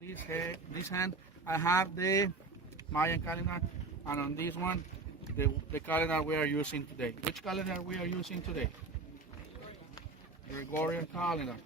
This hand, I have the Mayan calendar, and on this one, the calendar we are using today. Which calendar we are using today? Gregorian calendar.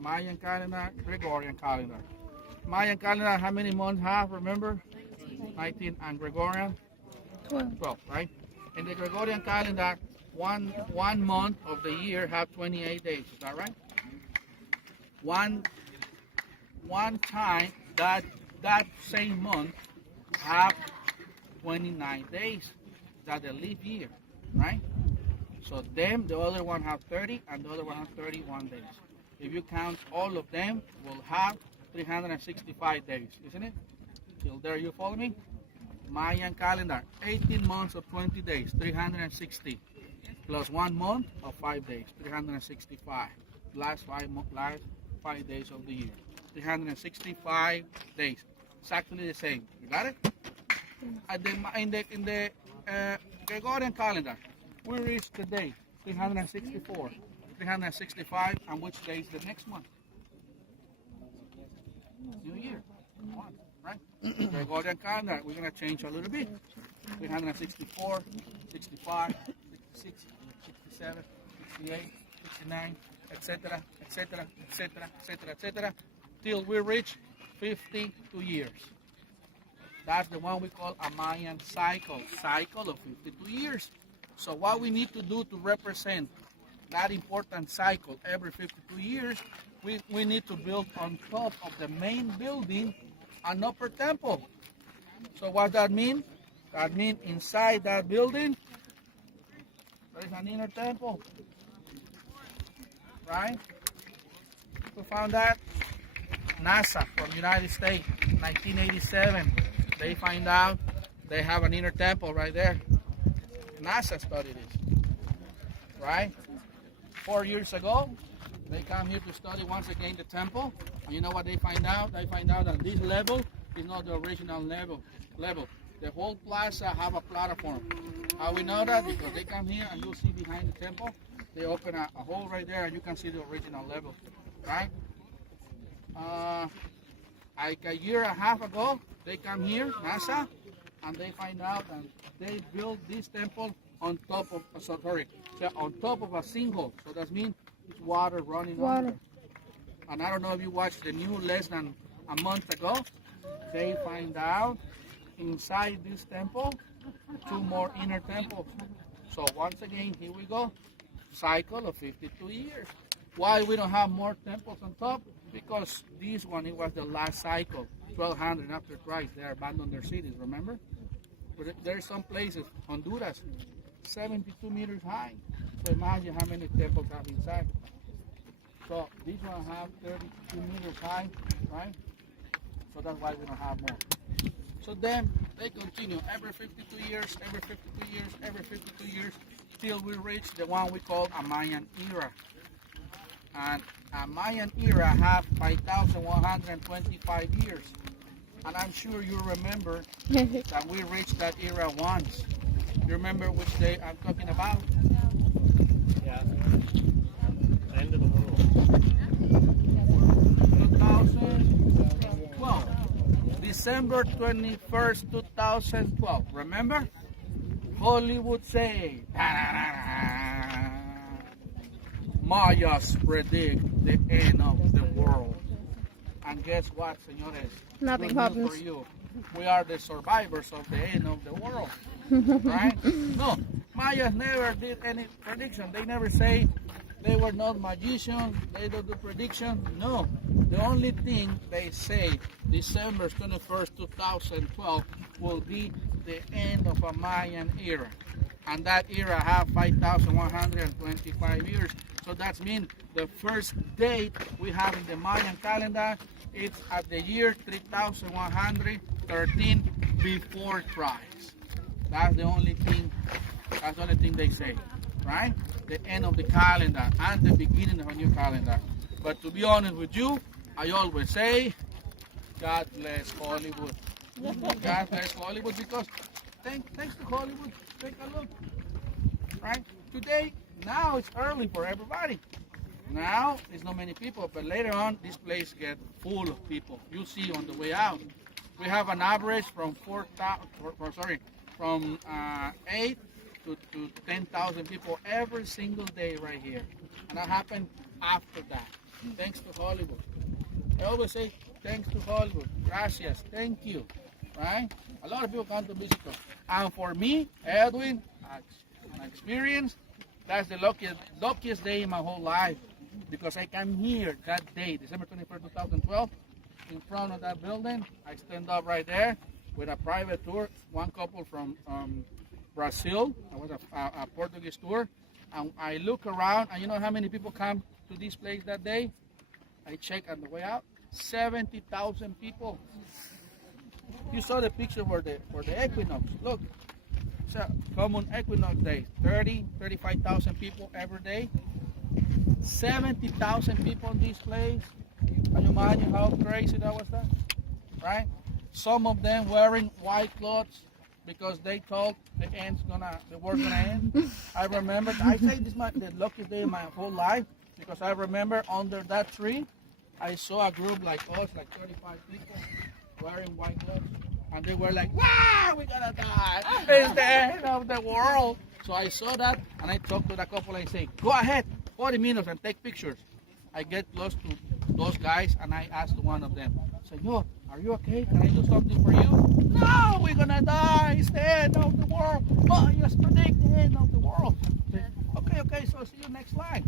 Mayan calendar, Gregorian calendar. Mayan calendar, how many months have, remember? 19, and Gregorian? 12, right? In the Gregorian calendar, one month of the year have 28 days, is that right? One time that same month have 29 days. That's a leap year, right? So the other one have 30 and the other one have 31 days. If you count all of them, we'll have 365 days, isn't it? Till there, you follow me? Mayan calendar, 18 months of 20 days, 360, plus 1 month of 5 days, 365. Last 5 days of the year, 365 days. Exactly the same. You got it? In the Gregorian calendar, we reach the day 364, 365, and which day is the next month? New Year. Right? Gregorian calendar, we're going to change a little bit. 364, 65, 66, 67, 68, 69, etc., etc., etc., etc., etc., till we reach 52 years. That's the one we call a Mayan cycle of 52 years. So what we need to do to represent that important cycle every 52 years, we need to build on top of the main building an upper temple. So what that mean? That means inside that building, there is an inner temple. Right? Who found that? NASA from the United States, 1987. They find out they have an inner temple right there. NASA studied this. Right? 4 years ago, they come here to study once again the temple. And you know what they find out? They find out that this level is not the original level. The whole plaza have a platform. How we know that? Because they come here and you'll see behind the temple, they open a hole right there and you can see the original level. Right? Like a year and a half ago, they come here, NASA, and they find out that they built this temple on top of, on top of a sinkhole. So that means it's water running under. And I don't know if you watched the news less than a month ago. They find out inside this temple 2 more inner temples. So once again, here we go. Cycle of 52 years. Why we don't have more temples on top? Because this one, it was the last cycle. 1200 after Christ, they abandoned their cities, remember? But there are some places, Honduras, 72 meters high. So imagine how many temples have inside. So this one have 32 meters high, right? So that's why we don't have more. So then they continue every 52 years, every 52 years, every 52 years, till we reach the one we call a Mayan era. And a Mayan era have 5,125 years. And I'm sure you remember that we reached that era once. You remember which day I'm talking about? Yeah. End of the world. 2012. December 21st, 2012. Remember? Hollywood say. Mayas predict the end of the world. And guess what, señores? Nothing Good happens. news for you. We are the survivors of the end of the world. Right? No, Mayas never did any prediction. They never say they were not magicians, they don't do prediction. No, the only thing they say, December 21st, 2012, will be the end of a Mayan era. And that era have 5,125 years. So that means the first date we have in the Mayan calendar is at the year 3,113 before Christ. That's the only thing they say, right? The end of the calendar and the beginning of a new calendar. But to be honest with you, I always say, God bless Hollywood. God bless Hollywood, because thanks to Hollywood, take a look, right? Today, now it's early for everybody. Now, there's not many people, but later on, this place get full of people. You'll see on the way out. We have an average from 8 to 10,000 people every single day right here. And that happened after that, thanks to Hollywood. I always say, thanks to Hollywood. Gracias. Thank you. Right? A lot of people come to visit us. And for me, Edwin, an experience, that's the luckiest day in my whole life. Because I came here that day, December 21st, 2012, in front of that building. I stand up right there with a private tour. One couple from Brazil. It was a Portuguese tour. And I look around, and you know how many people come to this place that day? I check on the way out, 70,000 people. You saw the picture for the equinox. Look, it's a common equinox day. 35,000 people every day. 70,000 people in this place. Can you imagine how crazy that was? That, right? Some of them wearing white clothes because they thought the war's gonna end. I remember. I say this is the luckiest day of my whole life because I remember under that tree, I saw a group like us, like 35 people, wearing white clothes, and they were like, "Wow, we're gonna die! It's the end of the world." So I saw that, and I talked to the couple. I say, "Go ahead, 40 minutes and take pictures." I get close to those guys, and I asked one of them, "Senor, are you okay? Can I do something for you?" "No, we're gonna die. It's the end of the world." "Oh, you just predict the end of the world." I say, okay, so see you next line.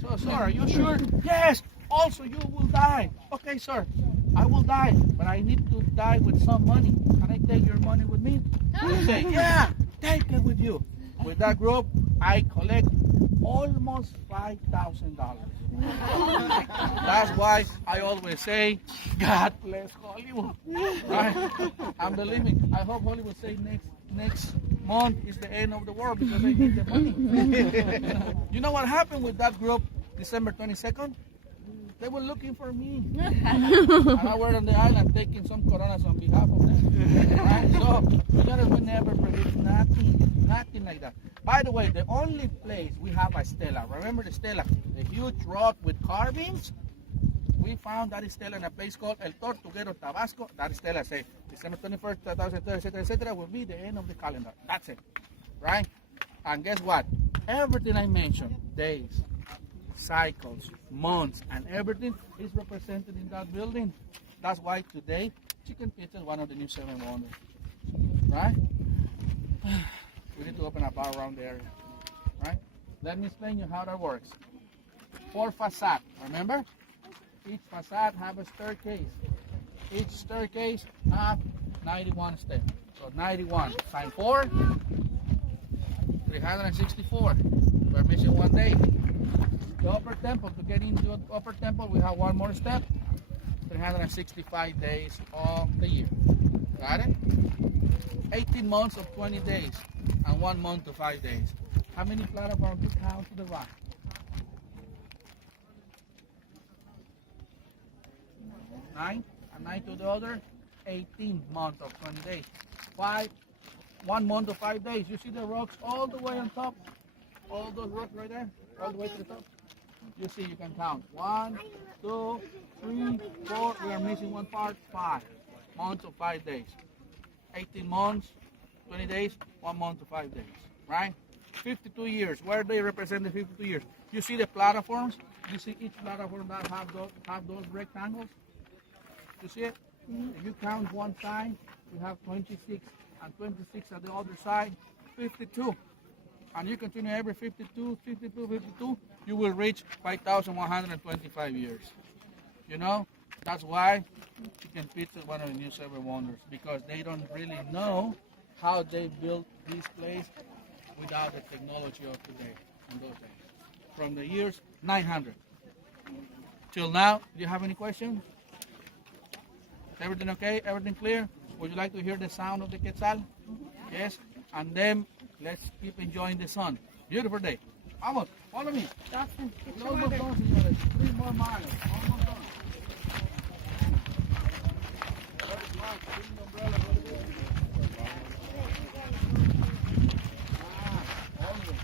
So, sir, are you sure? "Yes. Also, you will die." "Okay, sir, I will die, but I need to die with some money. Can I take your money with me?" You say, "Yeah, take it with you." With that group, I collect almost $5,000. That's why I always say, God bless Hollywood. Right? And believe me, I hope Hollywood say next month is the end of the world because they need the money. You know what happened with that group December 22nd? They were looking for me. And I was on the island taking some coronas on behalf of them. Right? So, we never predict nothing like that. By the way, the only place we have a stela, remember the stela, the huge rock with carvings? We found that stela in a place called El Tortuguero, Tabasco. That stela say December 21st, 2030, etc., will be the end of the calendar. That's it. Right? And guess what? Everything I mentioned, days, cycles, months, and everything is represented in that building. That's why today, Chicken Pizza is one of the new 7 wonders. Right? We need to open a bar around the area. Right? Let me explain you how that works. 4 facade, remember? Each facade have a staircase. Each staircase have 91 steps. So 91 times 4, 364. We're missing one day. The upper temple, to get into the upper temple, we have one more step. 365 days of the year. Got it? 18 months of 20 days and 1 month to 5 days. How many platforms you count to the right? 9, and 9 to the other, 18 months of 20 days. 1 month to 5 days. You see the rocks all the way on top? All those rocks right there? All the way to the top? You see, you can count. 1, 2, 3, 4. We are missing one part. 5 months to 5 days. 18 months, 20 days, 1 month to 5 days. Right? 52 years. Where they represent the 52 years? You see the platforms? You see each platform that have those rectangles? You see it? If you count one side, we have 26, and 26 at the other side, 52. And you continue every 52, you will reach 5,125 years. You know, that's why Chicken Pizza is one of the new 7 wonders, because they don't really know how they built this place without the technology of today and those days. From the years 900 till now. Do you have any questions? Everything okay? Everything clear? Would you like to hear the sound of the quetzal? Yes? And then let's keep enjoying the sun. Beautiful day. Vamos, follow me. Almost done, señores. 3 more miles. Almost done. Bring the umbrella, go there. Always.